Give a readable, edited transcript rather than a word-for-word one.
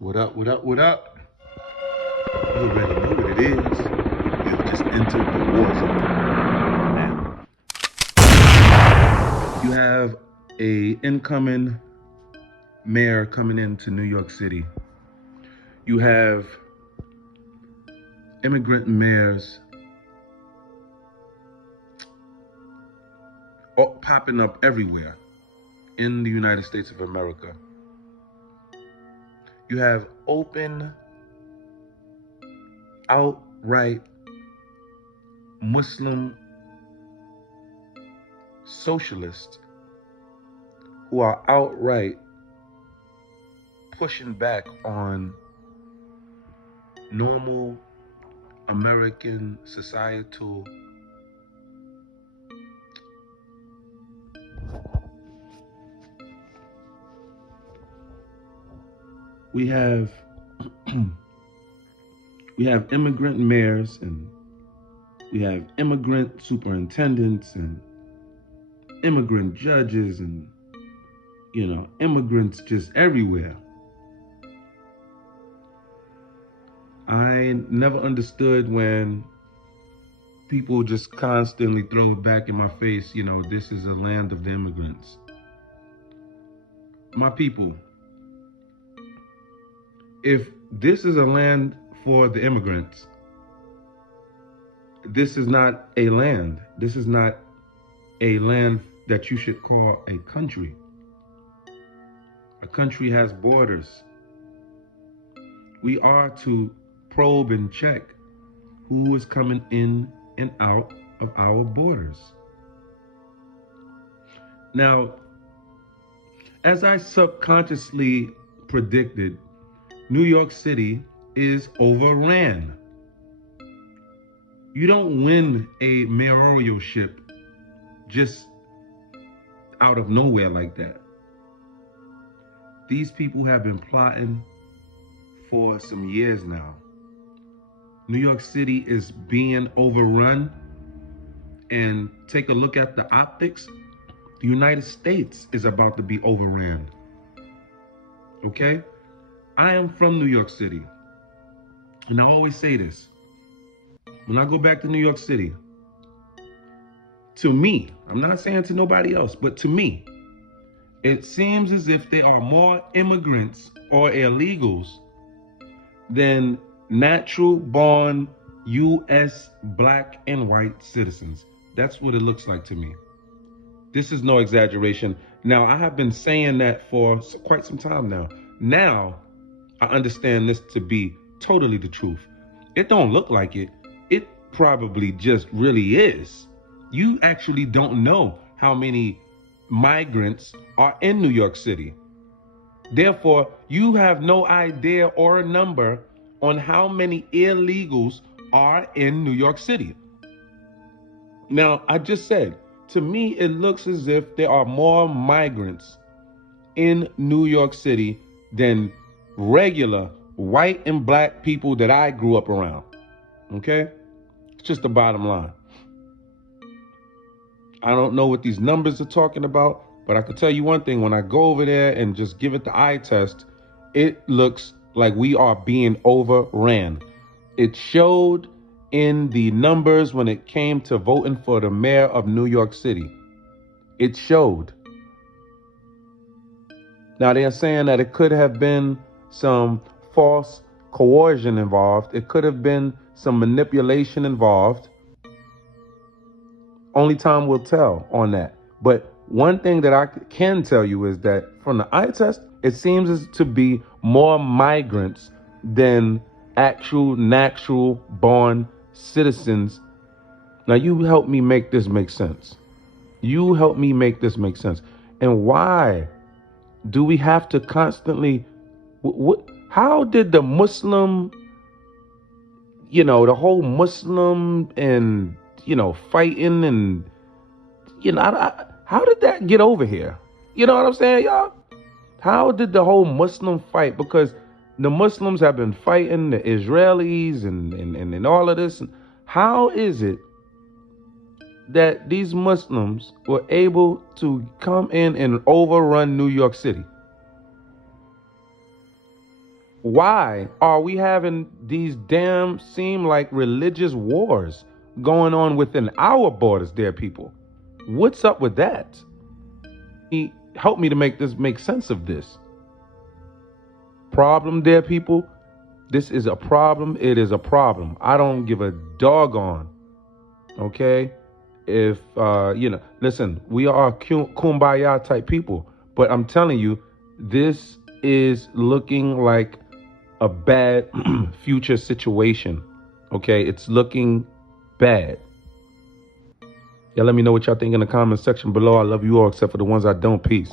What up, what up, what up? You already know what it is. You've just entered the war zone. Now, you have a incoming mayor coming into New York City. You have immigrant mayors popping up everywhere in the United States of America. You have open, outright Muslim socialists who are outright pushing back on normal American societal we have we have immigrant mayors, and we have immigrant superintendents, and immigrant judges, and immigrants just everywhere. I never understood when people just constantly throw it back in my face, this is a land of the immigrants. My people, if this is a land for the immigrants, this is not a land. This is not a land that you should call a country. A country has borders. We are to probe and check who is coming in and out of our borders. Now, as I subconsciously predicted, New York City is overran. You don't win a mayoralship just out of nowhere like that. These people have been plotting for some years now. New York City is being overrun, and take a look at the optics. The United States is about to be overran. Okay? I am from New York City, and I always say this. When I go back to New York City, to me, I'm not saying to nobody else, but to me, it seems as if there are more immigrants or illegals than natural born U.S. black and white citizens. That's what it looks like to me. This is no exaggeration. Now, I have been saying that for quite some time now. Now, I understand this to be totally the truth. It don't look like it. It probably just really is. You actually don't know how many migrants are in New York City. Therefore, you have no idea or a number on how many illegals are in New York City. Now, I just said, to me, it looks as if there are more migrants in New York City than regular white and black people that I grew up around. Okay? It's just the bottom line. I don't know what these numbers are talking about, but I can tell you one thing. When I go over there and just give it the eye test, it looks like we are being overran. It showed in the numbers when it came to voting for the mayor of New York City. It showed. Now, they're saying that it could have been some false coercion involved. It could have been some manipulation involved. Only time will tell on that. But one thing that I can tell you is that from the eye test, it seems to be more migrants than actual natural born citizens. Now, you help me make this make sense. You help me make this make sense. And why do we have to constantly, how did the Muslim, the whole Muslim and, fighting and, how did that get over here? You know what I'm saying, y'all? How did the whole Muslim fight? Because the Muslims have been fighting the Israelis and all of this. How is it that these Muslims were able to come in and overrun New York City? Why are we having these damn seem like religious wars going on within our borders, dear people? What's up with that? Help me to make this make sense of this problem, dear people. This is a problem. It is a problem. I don't give a doggone. Okay, if listen, we are kumbaya type people, but I'm telling you, this is looking like a bad future situation. Okay, it's looking bad. Y'all let me know what y'all think in the comment section below. I love you all except for the ones I don't. Peace.